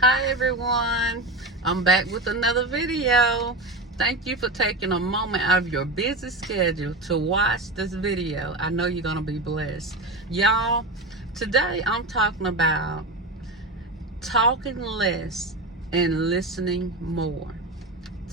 Hi everyone, I'm back with another video. Thank you for taking a moment out of your busy schedule to watch this video. I know you're gonna be blessed. Y'all, today I'm talking about talking less and listening more.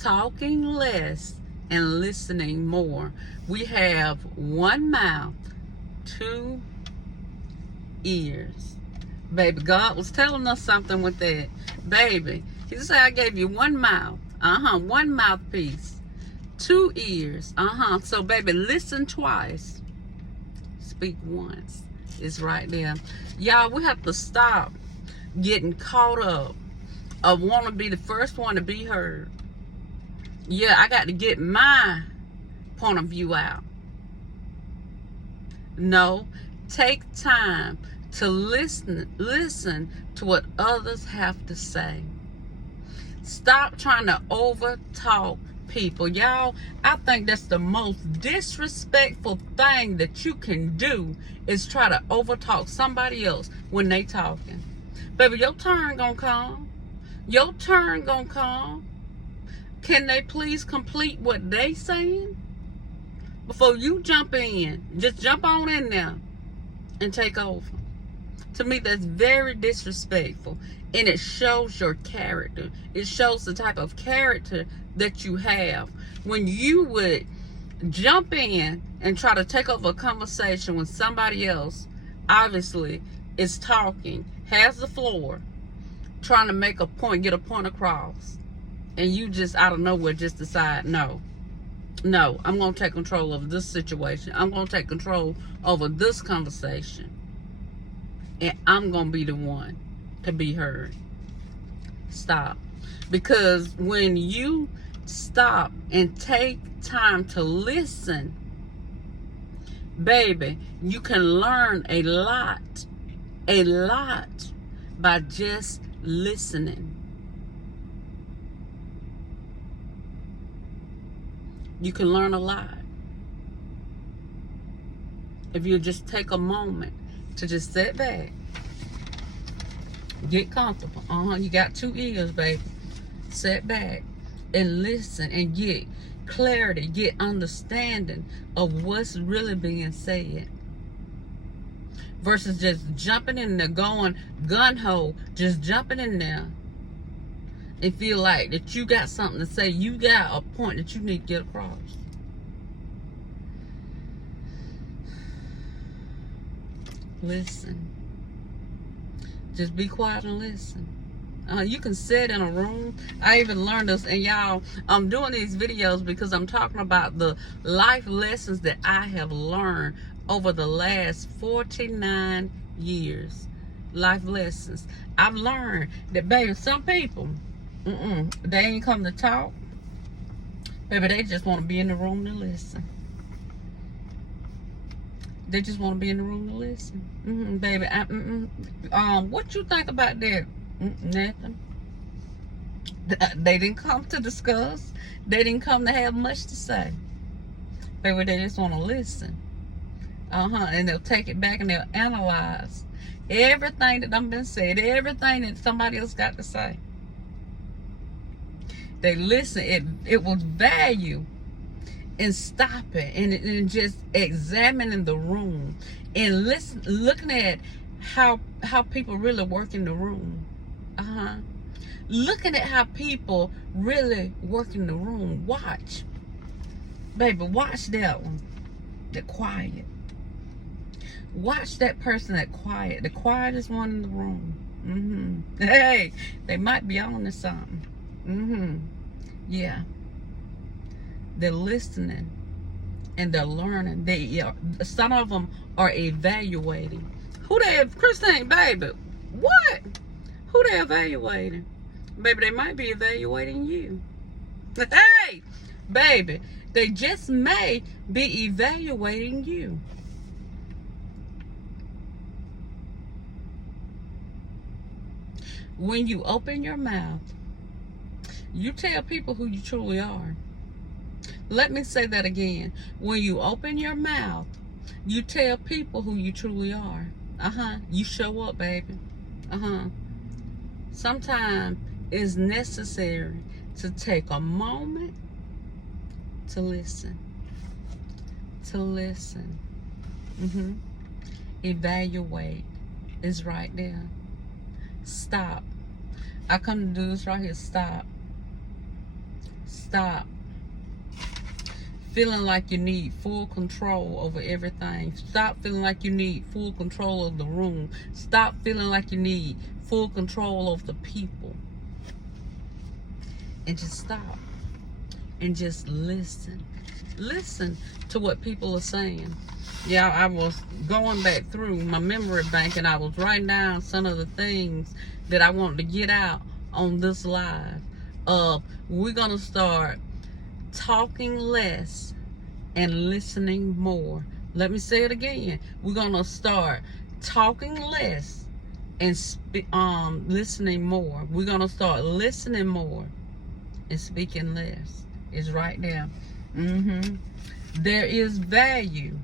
Talking less and listening more. We have one mouth, two ears. Baby, God was telling us something with that. Baby, he said, I gave you one mouth. One mouthpiece. Two ears. So, baby, listen twice. Speak once. It's right there. Y'all, we have to stop getting caught up of wanting to be the first one to be heard. Yeah, I got to get my point of view out. No, take time to listen to what others have to say. Stop trying to over talk people. Y'all, I think that's the most disrespectful thing that you can do is try to over talk somebody else when they talking. Baby, your turn gonna come. Your turn gonna come. Can they please complete what they saying? Before you jump in, just jump on in there and take over. To me, that's very disrespectful, and it shows your character. It shows the type of character that you have when you would jump in and try to take over a conversation when somebody else obviously is talking, has the floor, trying to make a point, get a point across, and you just out of nowhere just decide, no, I'm going to take control of this situation. I'm going to take control over this conversation. And I'm going to be the one to be heard. Stop. Because when you stop and take time to listen, baby, you can learn a lot by just listening. You can learn a lot if you just take a moment to just sit back, get comfortable. You got two ears, baby. Sit back and listen and get clarity, get understanding of what's really being said. Versus just jumping in there, going gun-ho, just jumping in there and feel like that you got something to say. You got a point that you need to get across. Listen. Just be quiet and listen. You can sit in a room. I even learned this, and y'all, I'm doing these videos because I'm talking about the life lessons that I have learned over the last 49 years. Life lessons. I've learned that, baby, some people, they ain't come to talk. Baby, they just want to be in the room to listen. They just want to be in the room to listen. Baby, what you think about that? Nothing. They didn't come to discuss. They didn't come to have much to say. Baby, they just want to listen. And they'll take it back and they'll analyze everything that done been said, everything that somebody else got to say. They listen. It was value. And stop it and just examining the room and looking at how people really work in the room. Looking at how people really work in the room. Watch, baby, watch that one. The quiet. Watch that person that quiet. The quietest one in the room. Hey, they might be on to something. Yeah. They're listening and they're learning. Some of them are evaluating. Who they, Christine, baby? What? Who they evaluating? Baby, they might be evaluating you. Hey, baby, they just may be evaluating you. When you open your mouth, you tell people who you truly are. Let me say that again. When you open your mouth, you tell people who you truly are. You show up, baby. sometimes it's necessary to take a moment to listen. To listen. Evaluate is right there. Stop. I come to do this right here. Stop. Stop. Feeling like you need full control over everything. Stop feeling like you need full control of the room. Stop feeling like you need full control of the people. And just stop. And just listen. Listen to what people are saying. Yeah, I was going back through my memory bank and I was writing down some of the things that I wanted to get out on this live. We're going to start talking less and listening more. Let me say it again. We're going to start talking less and listening more. We're going to start listening more and speaking less. It's right there. There is value.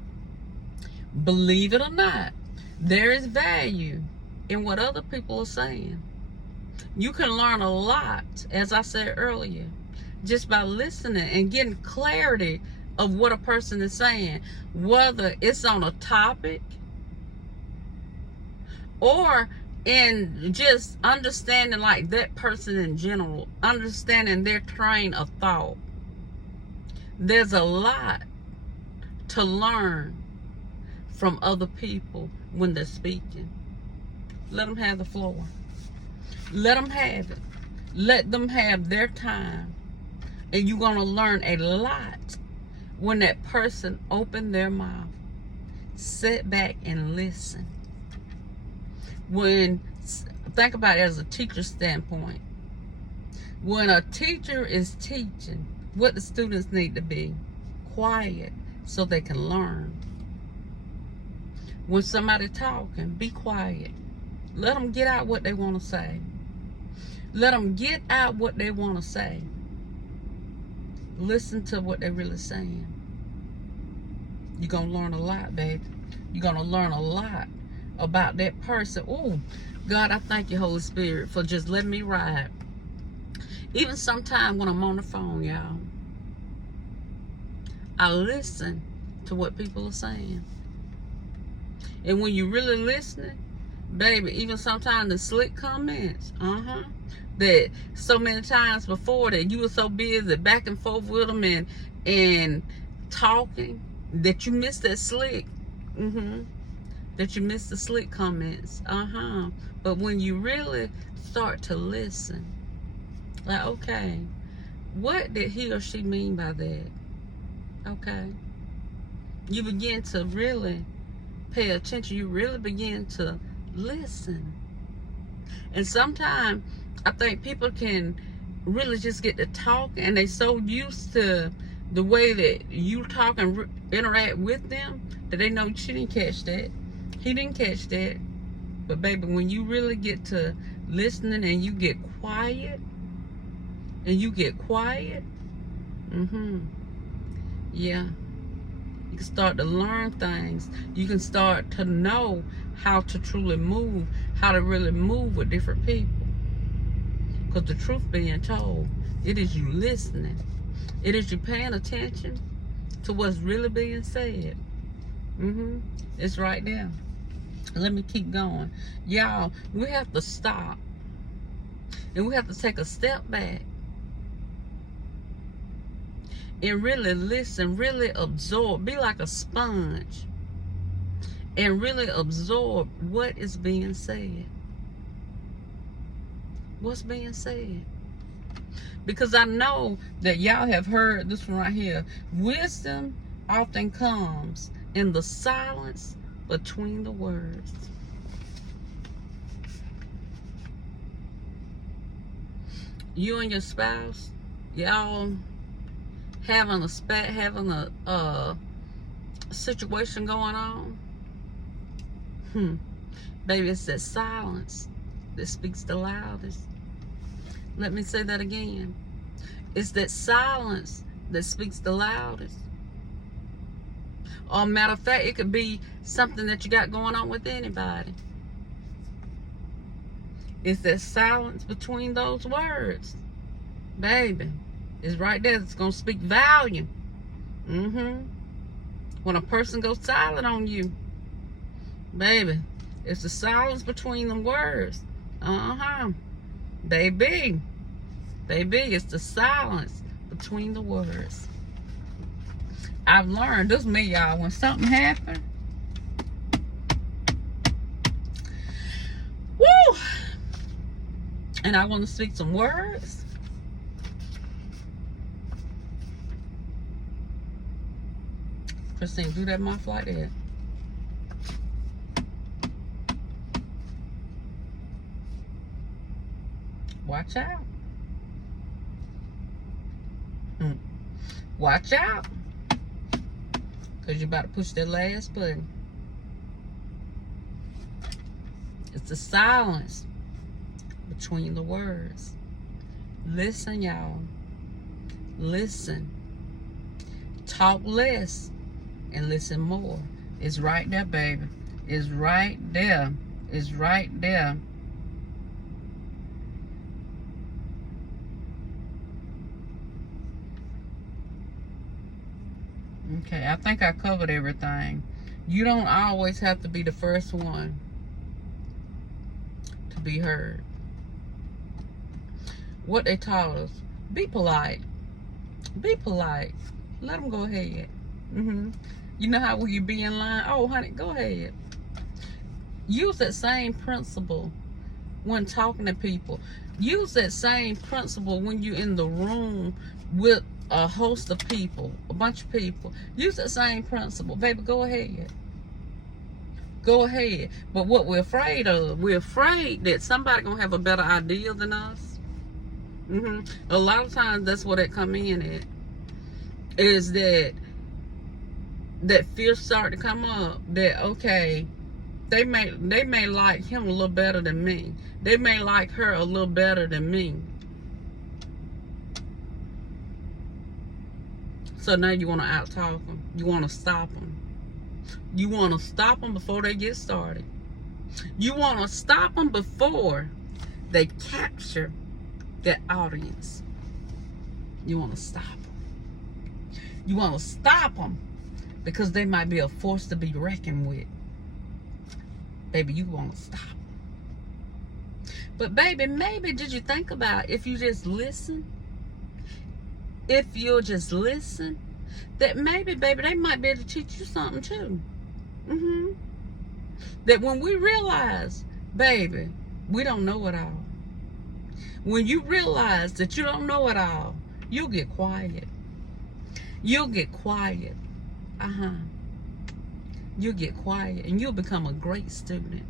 Believe it or not, there is value in what other people are saying. You can learn a lot, as I said earlier, just by listening and getting clarity of what a person is saying, whether it's on a topic or in just understanding like that person in general, understanding their train of thought. There's a lot to learn from other people when they're speaking. Let them have the floor. Let them have it. Let them have their time. And you're going to learn a lot when that person open their mouth. Sit back and listen. Think about it as a teacher standpoint. When a teacher is teaching, what the students need to be? Quiet so they can learn. When somebody talking, be quiet. Let them get out what they want to say. Let them get out what they want to say. Listen to what they're really saying. You're going to learn a lot, baby. You're going to learn a lot about that person. Oh, God, I thank you, Holy Spirit, for just letting me ride. Even sometimes when I'm on the phone, y'all, I listen to what people are saying. And when you're really listening, baby, even sometimes the slick comments, that so many times before that you were so busy back and forth with them and talking that you missed that slick, that you missed the slick comments, But when you really start to listen, like, okay, what did he or she mean by that? Okay, you begin to really pay attention. You really begin to listen. And sometimes I think people can really just get to talk, and they so used to the way that you talk and interact with them that they know she didn't catch that. He didn't catch that. But baby, when you really get to listening and you get quiet, yeah, you can start to learn things. You can start to know how to truly move, how to really move with different people. Because the truth being told, it is you listening. It is you paying attention to what's really being said. It's right there. Let me keep going. Y'all, we have to stop. And we have to take a step back. And really listen, really absorb. Be like a sponge. And really absorb what is being said. What's being said. Because I know that y'all have heard this one right here. Wisdom often comes in the silence between the words. You and your spouse, y'all having a situation going on. Baby, it's that silence that speaks the loudest. Let me say that again. It's that silence that speaks the loudest. Or matter of fact, it could be something that you got going on with anybody. It's that silence between those words. Baby, it's right there. It's going to speak volume. When a person goes silent on you, baby, it's the silence between them words. Baby, it's the silence between the words. I've learned, this is me, y'all, when something happens, woo, and I want to speak some words, Christine, do that mouth like that. Watch out. Watch out. Because you're about to push that last button. It's the silence between the words. Listen, y'all. Listen. Talk less and listen more. It's right there, baby. It's right there. It's right there. Okay, I think I covered everything. You don't always have to be the first one to be heard. What they taught us, be polite. Be polite. Let them go ahead. You know how when you be in line, oh, honey, go ahead. Use that same principle when talking to people. Use that same principle when you're in the room with a host of people, a bunch of people. Use that same principle. Baby, go ahead. Go ahead. But what we're afraid of, we're afraid that somebody gonna have a better idea than us. A lot of times that's what it come in at. Is that fear start to come up that, okay, they may like him a little better than me. They may like her a little better than me. So now you want to out-talk them. You want to stop them. You want to stop them before they get started. You want to stop them before they capture that audience. You want to stop them. You want to stop them because they might be a force to be reckoned with. Baby, you want to stop them. But baby, maybe did you think about if you just listen? If you'll just listen, that maybe, baby, they might be able to teach you something too. That when we realize, baby, we don't know it all. When you realize that you don't know it all, you'll get quiet. You'll get quiet. You'll get quiet and you'll become a great student.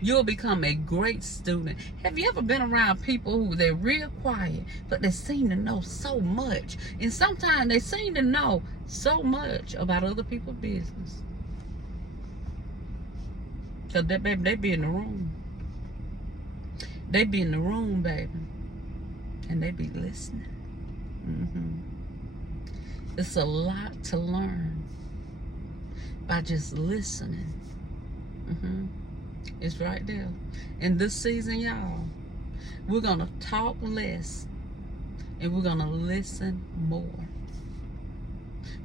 You'll become a great student. Have you ever been around people who they're real quiet, but they seem to know so much? And sometimes they seem to know so much about other people's business. So that, baby, they be in the room. They be in the room, baby. And they be listening. It's a lot to learn by just listening. It's right there. And this season, y'all, we're going to talk less and we're going to listen more.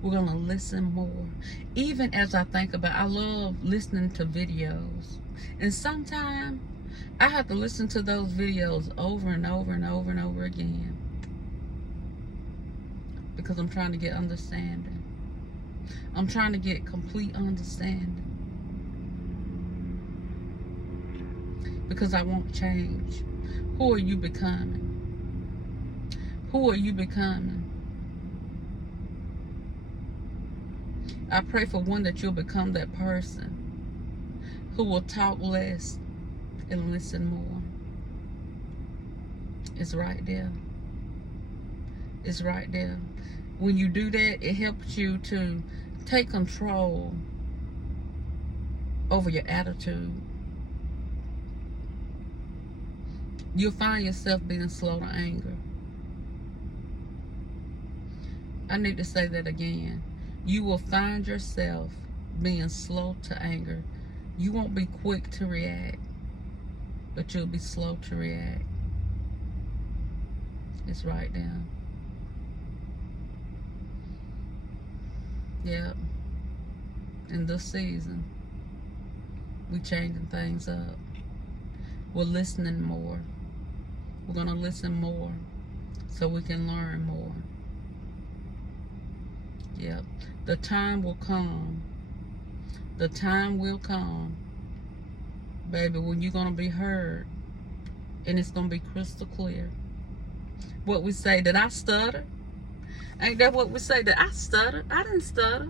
We're going to listen more. Even as I think about, I love listening to videos. And sometimes I have to listen to those videos over and over and over and over again. Because I'm trying to get understanding. I'm trying to get complete understanding. Because I won't change. Who are you becoming? Who are you becoming? I pray for one that you'll become that person who will talk less and listen more. It's right there. It's right there. When you do that, it helps you to take control over your attitude. You'll find yourself being slow to anger. I need to say that again. You will find yourself being slow to anger. You won't be quick to react. but you'll be slow to react. It's right there. Yep. In this season, we changing things up. We're listening more. We're going to listen more so we can learn more. Yep. The time will come. The time will come, baby, when you're going to be heard. And it's going to be crystal clear. What we say, did I stutter? Ain't that what we say? That I stutter? I didn't stutter.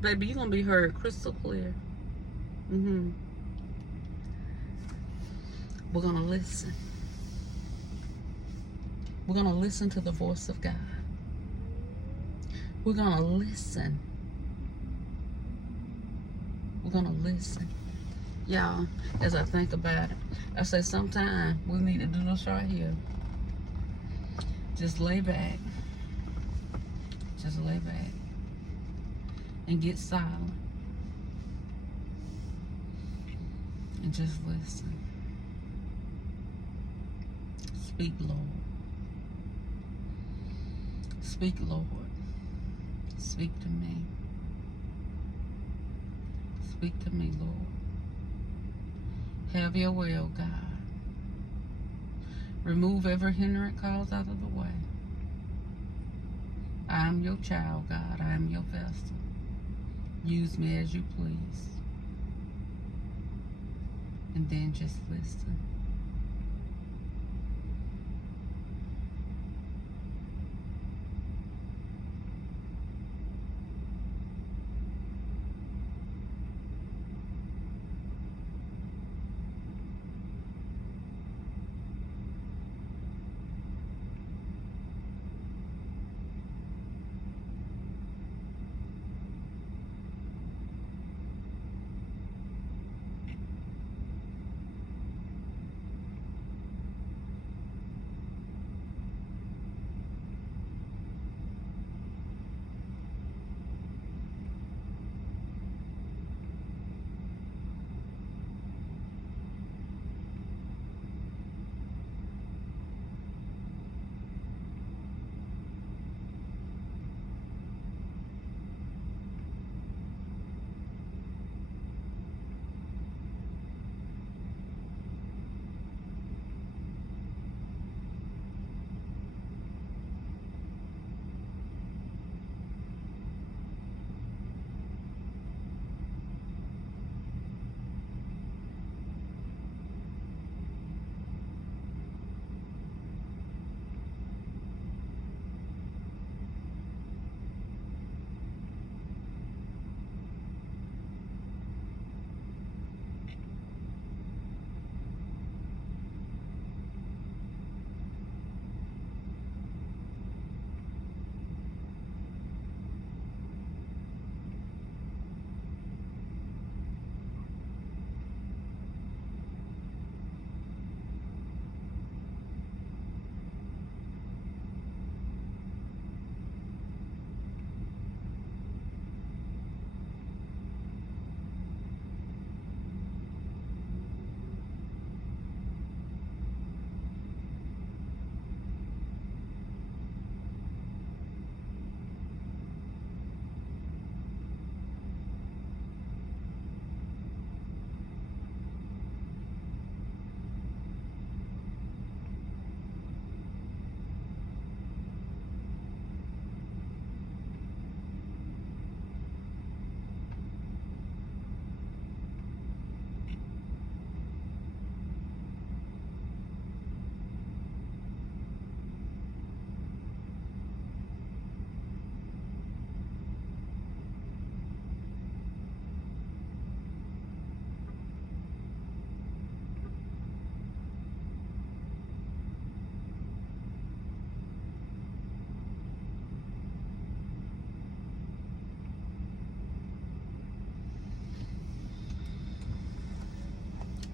Baby, you're going to be heard crystal clear. We're going to listen. We're going to listen to the voice of God. We're going to listen. We're going to listen. Y'all, as I think about it, I say sometimes we need to do this right here. Just lay back. Just lay back. And get silent. And just listen. Speak, Lord. Speak, Lord. Speak to me. Speak to me, Lord. Have your way, oh God. Remove every hindrance cause out of the way. I am your child, God. I am your vessel. Use me as you please. And then just listen.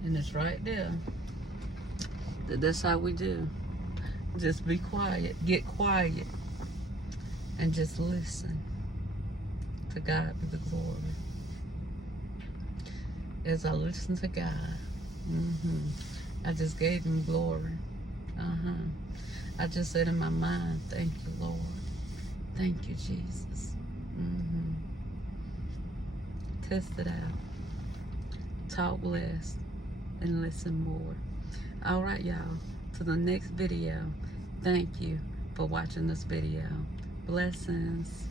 And it's right there. That's how we do. Just be quiet. Get quiet. And just listen. To God be the glory. As I listen to God, I just gave him glory. I just said in my mind, thank you, Lord. Thank you, Jesus. Test it out. Talk less and listen more. All right, y'all. To the next video. Thank you for watching this video. Blessings.